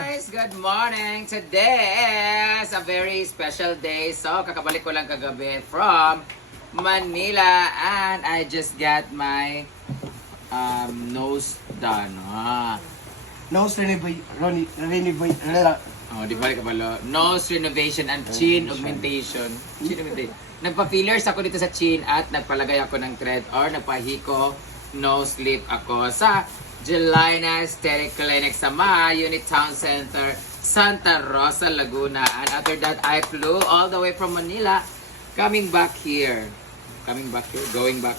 guys! Good morning! Today is a very special day. So, kakabalik ko lang kagabi from Manila and I just got my nose done. Nose renovation. Oh, di balik ka pala. Nose renovation and chin augmentation. Chin augmentation. Nagpa-fillers ako dito sa chin at nagpalagay ako ng thread or nagpahiko nose lift ako sa Jelina Aesthetic Clinic sa Unit Town Center, Santa Rosa, Laguna. And after that, I flew all the way from Manila, going back here. Going back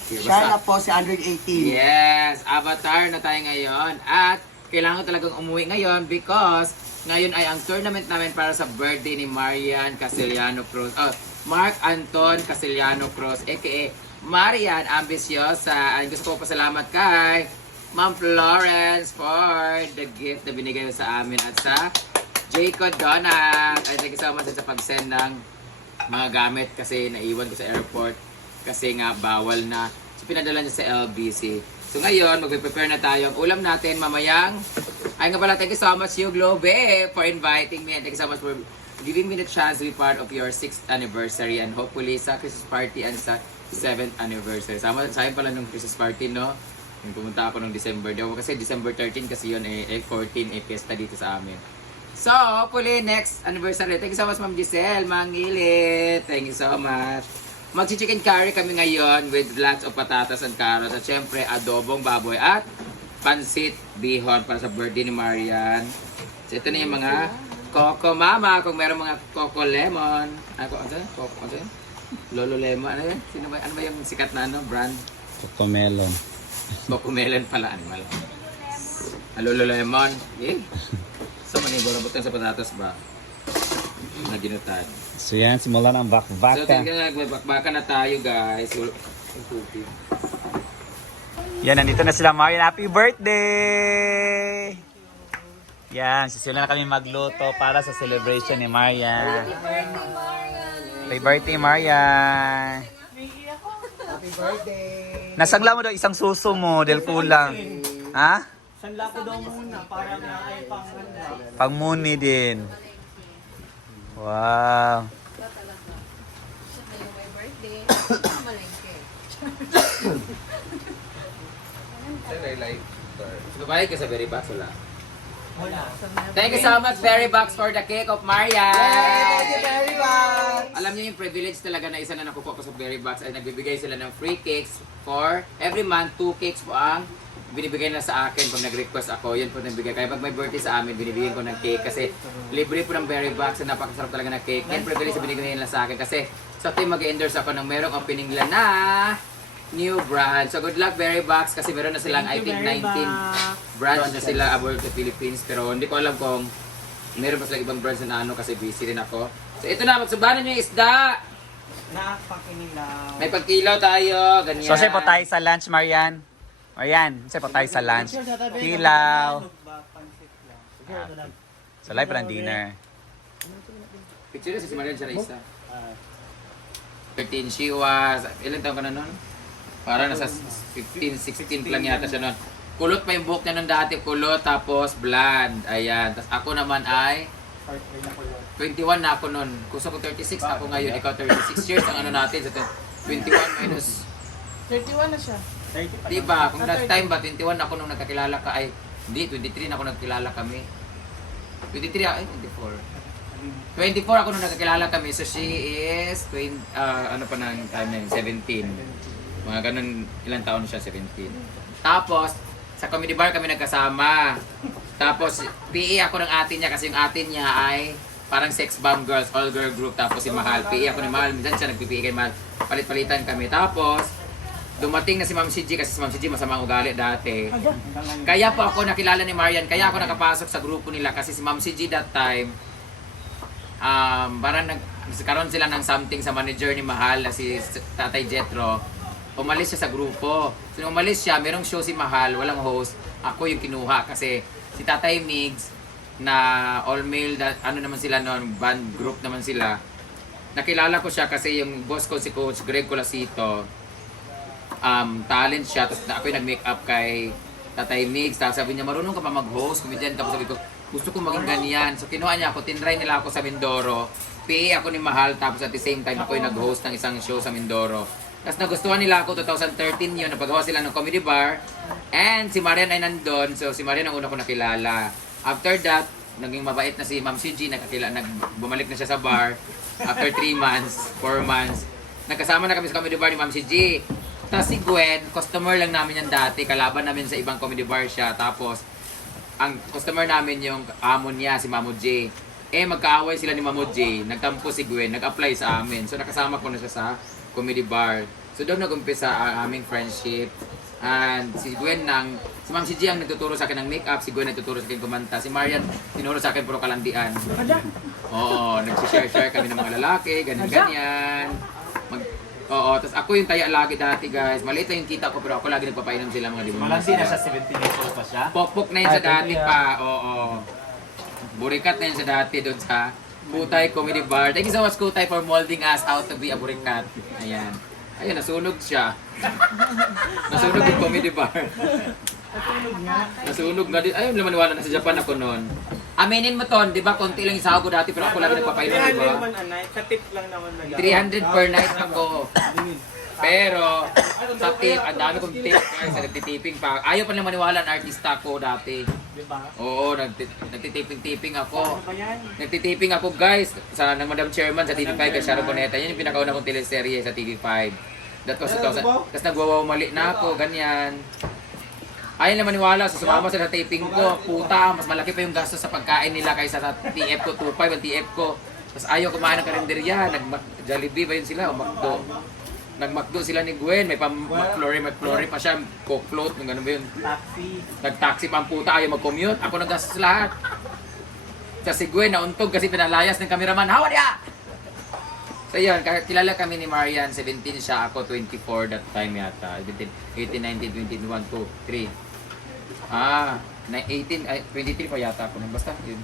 here. Siya na po si 118. Yes, avatar na tayo ngayon. At kailangan ko talagang umuwi ngayon because ngayon ay ang tournament namin para sa birthday ni Marian Casillano Cruz. Oh, Mark Anton Casillano Cruz, aka Marian Ambiciosa. Ang gusto ko pasalamat kay Ma'am Florence for the gift na binigay mo sa amin at sa Jacob Donat. Ay, thank you so much sa pag-send ng mga gamit kasi naiwan ko sa airport kasi nga bawal na. So, pinadala niya sa LBC. So, ngayon, mag-prepare na tayo. Ang ulam natin mamayang. Ay nga pala, thank you so much, you Globe, for inviting me. And thank you so much for giving me the chance to be part of your 6th anniversary and hopefully sa Christmas party and sa 7th anniversary. Sama pala nung Christmas party, no? Yung pumunta ako nung December. Di ako kasi December 13 kasi yun, 14, fiesta dito sa amin. So, hopefully, next anniversary. Thank you so much, Ma'am Giselle, Mangilit. Thank you so much. Mag-chicken curry kami ngayon with lots of patatas and carrots. At syempre, adobong baboy at pansit bihon para sa birthday ni Marian. So, ito na yung mga Coco Mama. Kung meron mga Coco Lemon. Coco, Lolo Lemon. Ano yun? Ano ba yung sikat na brand? Coco Melon. Coco Melon pala, animal. Lolo Lemon. Eh? So, manibor-abot sa patatas ba? Na ginutan. So yan, simulan ang So, bakbaka. tingnan magbakbaka na tayo, guys. Yan, nandito na sila Marian. Happy birthday! Yan, sila na kami magluto para sa celebration ni Marian. Happy birthday, Marian! Happy birthday. Nasangla mo daw isang suso mo, del kulang. Ha? Sanla ko daw muna para na ay Pangmuni din. Wow. Babae ka sa Berry Box, wala. Wala. Thank you so much, Berry Box, for the cake of Marian. Thank you very much. Alam niyo yung privilege talaga na isa na nakukuha ko sa Berry Box ay nagbibigay sila ng free cakes for every month. 2 cakes po ang binibigay na sa akin pag nag-request ako. Yun po nabigay. Kaya pag may birthday sa amin, binibigyan ko ng cake kasi libre po ng Berry Box na napakasarap talaga ng cake. Yan privilege na binibigay nila sa akin kasi sa team mag-endorse ako ng merong opening nila na new brand. So good luck Berry Box kasi meron na silang I think 19 brands na sila about the Philippines pero hindi ko alam kung meron pa silang ibang brands na ano kasi busy rin ako. So ito na, magsubanan nyo yung isda. Nakapakinilaw. May pagkilaw tayo, ganyan. So, sa'yo po tayo sa lunch, Marian. Marian, sa'yo po tayo sa lunch. Kilaw. Sa live lang dinner. Picture si Marian siya na isa. 13, she was, ilan taon ka na nun? Parang nasa 15, 16 lang yata siya nun. Kulot pa yung buhok niya nun dati, kulot, tapos blonde. Ayan. Tapos ako naman ay 21 na ako nun. Gusto ko 36 ako ngayon. Ikaw 36 years ang ano natin. So 21 minus... 31 na siya. Diba? Kung that time ba, 21 ako nung nagkakilala ka ay... Hindi, 23 na ako nagkilala kami. 23 ay 24. 24 ako nung nagkakilala kami. So she is 20, ano pa nang time na yun? 17. Mga ganun, ilang taon siya? 17. Tapos, sa comedy bar kami nagkasama. Tapos, PE ako ng atin niya kasi yung atin niya ay parang sex bomb girls, all girl group. Tapos si Mahal, PE ako ni Mahal. Minsan siya nagpipi kay Mahal. Palit-palitan kami. Tapos, dumating na si Ma'am CG kasi si Ma'am CG masamang ugali dati. Kaya po ako nakilala ni Marian. Kaya ako nakapasok sa grupo nila kasi si Ma'am CG that time, parang nagkaroon sila ng something sa manager ni Mahal na si Tatay Jetro. Umalis siya sa grupo. So, nung umalis siya, merong show si Mahal, walang host. Ako yung kinuha kasi si Tatay Migs na all-male, ano naman sila noon, band group naman sila. Nakilala ko siya kasi yung boss ko si Coach Greg Colasito, talent siya. Tapos ako yung nag-make up kay Tatay Migs. Tapos sabi niya, marunong ka pa mag-host? Comedian ka pa. Sabi ko, gusto ko maging ganyan. So kinuha niya ako, tinry nila ako sa Mindoro. PA ako ni Mahal, tapos at the same time ako yung nag-host ng isang show sa Mindoro. Tapos nagustuhan nila ako, 2013 yun, napagawa sila ng comedy bar. And si Marian ay nandun, so si Marian ang una ko nakilala. After that, naging mabait na si Ma'am CG, bumalik na siya sa bar. After 3 months, 4 months, nagkasama na kami sa comedy bar ni Ma'am CG. Tapos si Gwen, customer lang namin yan dati, kalaban namin sa ibang comedy bar siya. Tapos, ang customer namin yung amo niya, si Mamo J. Magkaaway sila ni Mamo J, nagtampo si Gwen, nag-apply sa amin. So nakasama ko na siya sa comedy bar. So doon nag-umpisa ang aming friendship. And si Gwen si Ma'am CG ang nagtuturo sa akin ng makeup, si Gwen nagtuturo sa akin kumanta. Si Marian, tinuro sa akin puro kalandian. Oo, nag-share kami ng mga lalaki, ganyan-ganyan. Oo, tapos ako yung taya lagi dati guys. Maliit lang yung kita ko pero ako lagi nagpapainom sila mga demonyo. Malandi na siya, 17 years old pa siya. Pokpok na yun sa dati pa. Oo. Burikat na yun sa dati doon sa Kutay Comedy Bar. Thank you so much Kutay for molding us how to be a burikat. Ayan. Ayun, nasunog siya. Nasunog yung comedy bar. Nasunog nga din. Ayun, lumaniwala na sa Japan ako noon. Aminin mo ton, di ba? Konti lang yung sahod ko dati pero ako lagi nagpapainom, di ba? Katip lang naman nag 300 per night ako. Pero sa tip, ang dami kong tip guys, nagtitiping pa. Ayaw pa lang maniwala na artista ako dati. Diba? Oo, nagtitiping ako. Ano ba yan? Nagtitiping ako guys sa ng Madam Chairman sa TV5 kay Sharon Cuneta. Yan yung pinakauna kong teleserye sa TV5. That was 2000. Tapos nagwawaw mali na ako, ganyan. Ayaw na maniwala, so sumama sila sa taping ko. Puta, mas malaki pa yung gastos sa pagkain nila kaysa sa TF ko, 2.5 ang TF ko. Tapos ayaw kumain ng karinderya, nag-Jollibee ba yun sila o McDo? Nag-McDo sila ni Gwen, may McFlurry pa siya, Coke float, yung gano'n ba yun? Taxi. Nag-taxi pa ang puta, ayaw mag-commute. Ako nag-gastos lahat. Kasi si Gwen nauntog kasi pinalayas ng cameraman, hawa niya! So yun, kilala kami ni Marian, 17 siya, ako 24 that time yata. 18, 19, 20, 1, 2, 3. 23 pa yata ako. Basta yun.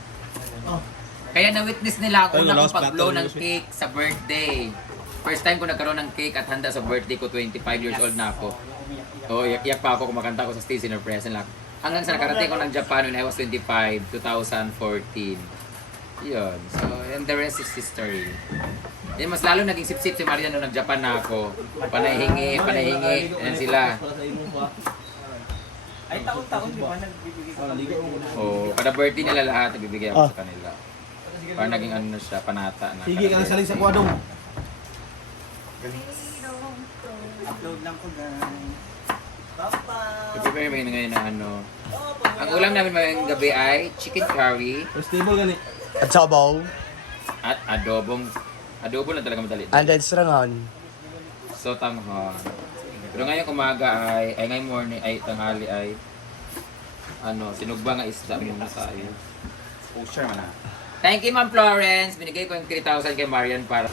Kaya na-witness nila ako una kong pag-blow ng cake sa birthday. First time ko nagkaroon ng cake at handa sa birthday ko, 25 years old na ako. Oh, iyak pa ako, kumakanta ko sa stage in her presence lang. Hanggang sa nakarating ko ng Japan when I was 25, 2014. Yun. So, and the rest is history. Yan, mas lalo naging sip-sip si Marian nung nag-Japan na ako. Panahingi. Yan sila. Ay, taon-taon, di ba? Nagbibigay ko ng birthday. Oh, kada birthday nila lahat, nagbibigay ako sa kanila. Parang naging ano na siya, panata na. Sige kang saling sa kwadong. Upload lang ko, guys. Papa! Prepare namin ngayon na ano. Ang ulam namin ngayong gabi ay chicken curry Stable gani. At sabaw. at adobo na talaga madali. And then strangan. So tanghon. Pero ngayong umaga ngayong morning ay tanghali ay ano, sinugba nga isda muna tayo. Kosher man na. Thank you Ma'am Florence. Binigay ko yung 3,000 kay Marian para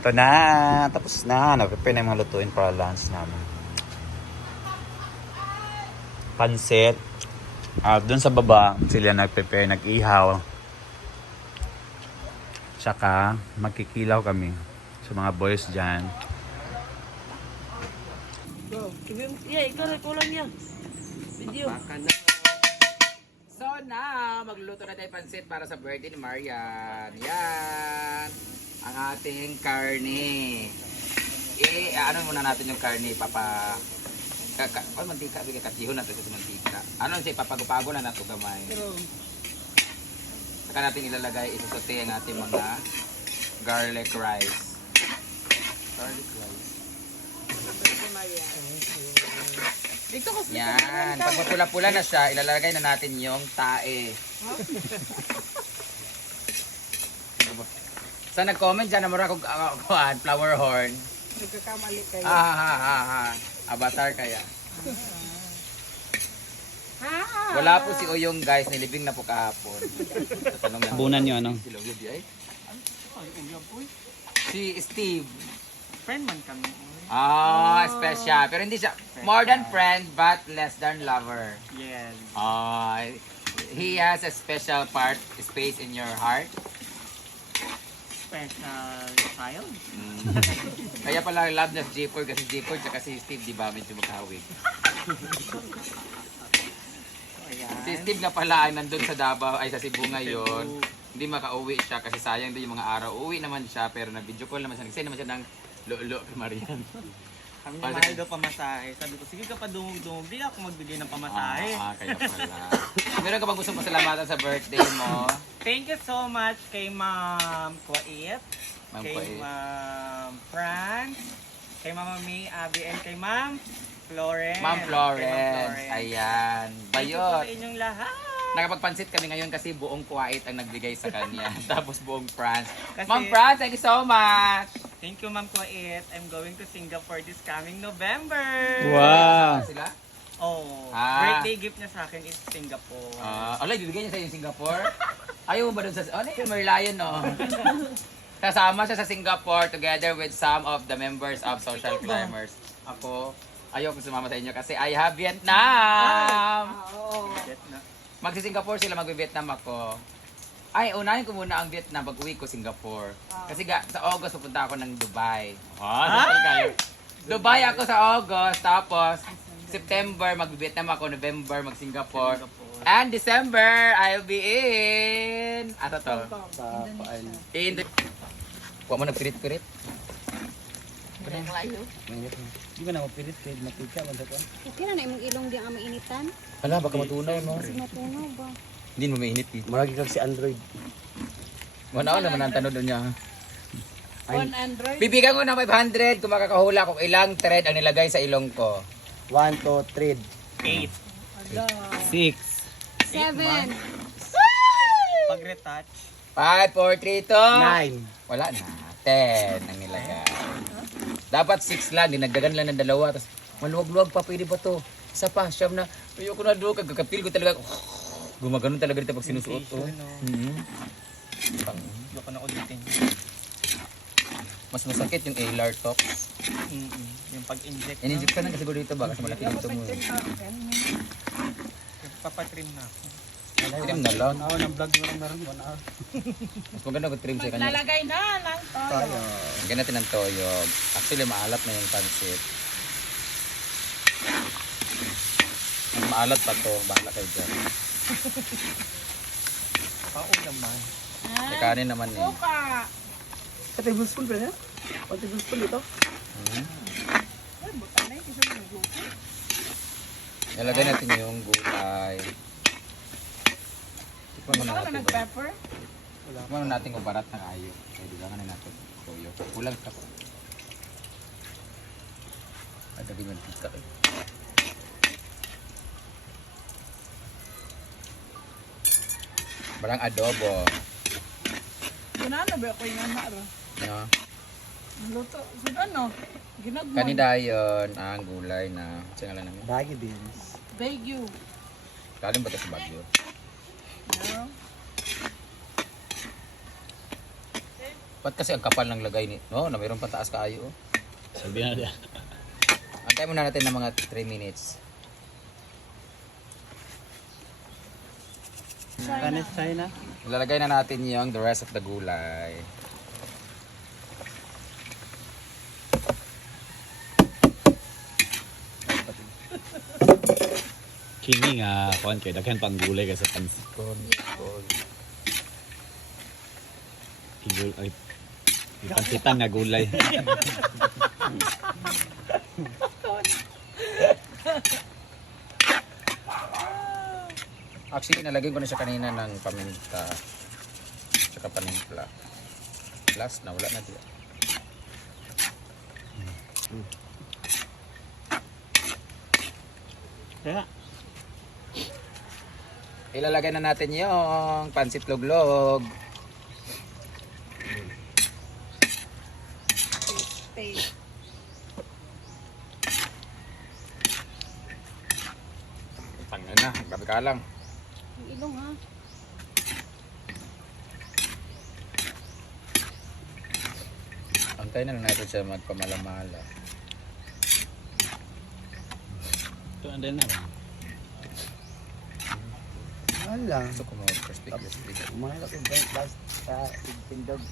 Ito na, tapos na. Nag-prepare na yung mga lutuin para lunch namin. Pansit. Doon sa baba, sila nag-prepare, nag-ihaw. Tsaka, magkikilaw kami sa mga boys dyan. Ikaw rin kulang niya. Video. So now, magluluto na tayo pansit para sa birthday ni Marian. Yan! Ang ating karne. Ano muna natin yung karne, mantika, bigay katihon natin sa mantika. Ano siya, papago-pago na nato gamay. Saka natin ilalagay, isusote ang ating mga garlic rice. Garlic rice. Yan. Pag mapula-pula na siya, ilalagay na natin yung tae. Sa nag-comment dyan, namura kong flower horn. Nagkakamali kayo. Avatar kaya. Wala po si Uyong guys, nilibing na po kahapon. Bunan nyo, ano? Si Steve. Friend man kami. Special. Pero hindi siya, more than friend, but less than lover. Yes. he has a special space in your heart. Special child. Kaya pala love na si J4 kasi J4 tsaka si Steve di ba medyo maghawig. Ayan. Si Steve na pala ay nandun sa Davao ay sa Cebu ngayon. Hindi makauwi siya kasi sayang din yung mga araw. Uwi naman siya pero nag-video call naman siya. Nagsend naman siya ng lolo kay Marian. Kami na mahal daw pamasahe. Sabi ko, sige ka pa dumog-dumog. Di ako magbigay ng pamasahe. Kaya pala. Meron ka bang gusto pasalamatan sa birthday mo? Thank you so much kay Ma'am Kwait, Ma'am kay Kwait. Ma'am France, kay Mama May, Abby, and kay Ma'am Florence. Ma'am Kay Florence. Ayan. Thank you po Bayot. sa inyong lahat. Nakapagpansit kami ngayon kasi buong Kuwait ang nagbigay sa kanya. Tapos buong France. Kasi- Ma'am France, thank you so much! Thank you, Ma'am Kwait. I'm going to Singapore this coming November. Wow! Sila? Oh, birthday gift niya sa akin is Singapore. Alay, bibigyan niya sa yung Singapore? Ayaw mo ba dun sa... Oh, ano yung Merlion, no? Kasama siya sa Singapore together with some of the members of Social Climbers. Ako, ayaw ko sumama sa inyo kasi I have Vietnam! Get na. Magsi-Singapore sila, mag-Vietnam ako. Ay, unahin ko muna ang Vietnam pag uwi ko Singapore. Kasi sa August pupunta ako ng Dubai. Kayo. Dubai ako sa August, tapos September mag-Vietnam ako, November mag-Singapore. And December, I'll be in... Ano to? In the... Huwag mo nagpirit-pirit. Di ba na mapilit kay matika man ko. Okay na na imong ilong di ang mainitan. Hala, baka matunaw, no? Kasi matunaw ba? Hindi mo mainit, eh. Maragi kag si Android. Wala naman ang tanong doon niya. On Android. Bibigyan ko ng 500 kung makakahula kung ilang thread ang nilagay sa ilong ko. 1 2 3. 8. 6. 7. Pag-retouch. 5, 4, 3, 9. Wala na. 10 ang nilagay. Dapat 6 lang. Dinagdagan lang ng dalawa. Tapos maluwag-luwag pa. Pwede ba to? Isa pa. Siyam na. Ayoko na doon. Kagkapil ko talaga. Gumaganon talaga dito pag sinusuot. Oh. Hindi ko na ulitin. Mas masakit yung alar tox. Yung pag-inject. In-inject ka na kasi dito ba? Kasi malaki dito mo. Papatrim na ako. Trim na lang. Ako ng vlog mo lang meron 1 hour. Mas maganda kung trim sa kanya. Lalagay na lang to. Lagyan natin ng toyog. Actually, maalat na yung pansit. Mas maalat pa to. Bahala kayo dyan. Pao naman. May kanin naman eh. Suka. Sa tablespoon pa niya? 1 tablespoon ito. Ay, buta na yun. Kasi magluto. Ilagay natin yung gulay. Tikman muna Ano natin. nag-pepper? Tikman muna natin kung barat na kayo. Kaya dilangan na natin. Toyo. Kulang ka pa. Ay, dagi mo ka kayo. Barang adobo. Ginano ba ako yung anak ro? No? Luto. So ano? Ginagman. Kanida yun ang gulay na. Singalan namin. Baggy beans. Bagu. Galing ba ito sa Baguio? No? Ba't kasi ang kapal ng lagay ni... No, na mayroon pa taas kaayo. Oh. Sabi na dia. Antay muna natin ng mga 3 minutes. Kanis China. Ilalagay na natin yung the rest of the gulay. Kini nga kuan kay daghan pang gulay kay sa pansit. Gulay ay pansitan nga gulay. Actually, nalagyan ko na siya kanina ng paminta. Tsaka panimpla. Last na, wala na dito. Kaya Ilalagay na natin yung pansit luglog. Taste. Tangin na, grabe ka lang. Ang ilong ha. Antay na lang natin siya magpamalamala. Ito andel na ba? Ala. Gusto ko mga perspective. Kumain ako break last tindog.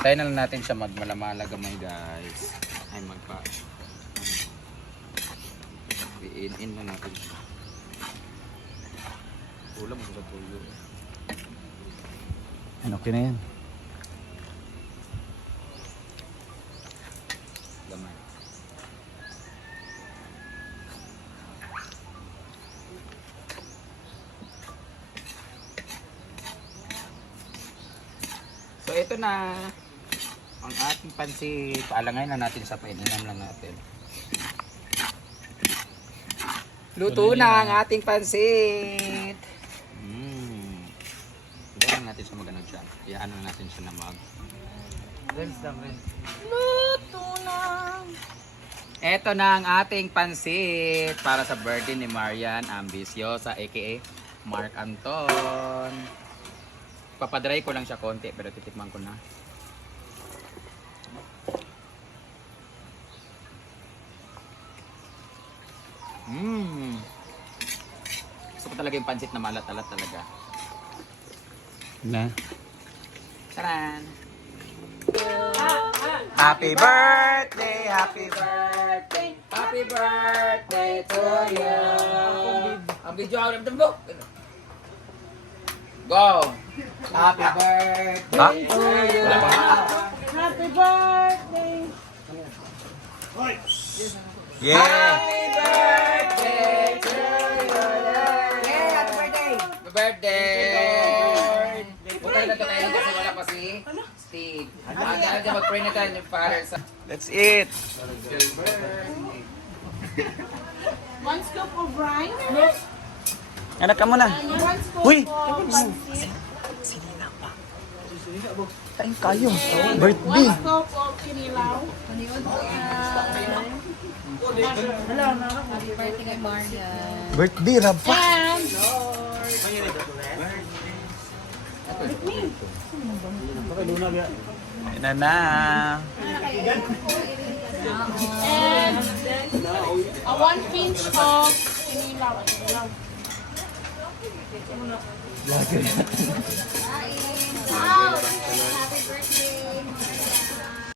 Antayin na lang natin siya magmalamala gamay guys. Ay in na natin siya. Ulam ko sa tuyo. Ano, okay na yan. Gamay. So ito na ang ating pansit. Paalangay na natin sa paininan lang natin. Luto na ang ating pansit. Ilan natin siya magano siya. Iano natin siya na mag. Luto na. Ito na ang ating pansit para sa birthday ni Marian Ambiciosa aka Mark Anton. Papadry ko lang siya konti pero titikman ko na. Gusto ko talaga yung pansit na malat-alat talaga. Na. Taran! Happy birthday! Happy birthday! Happy birthday to you! Ang video ako naman mo! Go! Happy birthday to you! Wala pa. Happy birthday! Yeah! Happy birthday to you! Yeah! Happy birthday! Happy birthday! Buta na ito kayo kasi wala pa si Steve. Dahil dyan mag-pray na tayo yung father sa... Let's eat! One scoop of rice. Anak ka muna. One scoop Uy! of pancit. Kain kayo. Birthday. One scoop of kinilaw. Happy birthday kay Marian. Birthday, Rafa. And Yan na. and a 1 pinch of kinilaw. Wow! Happy birthday.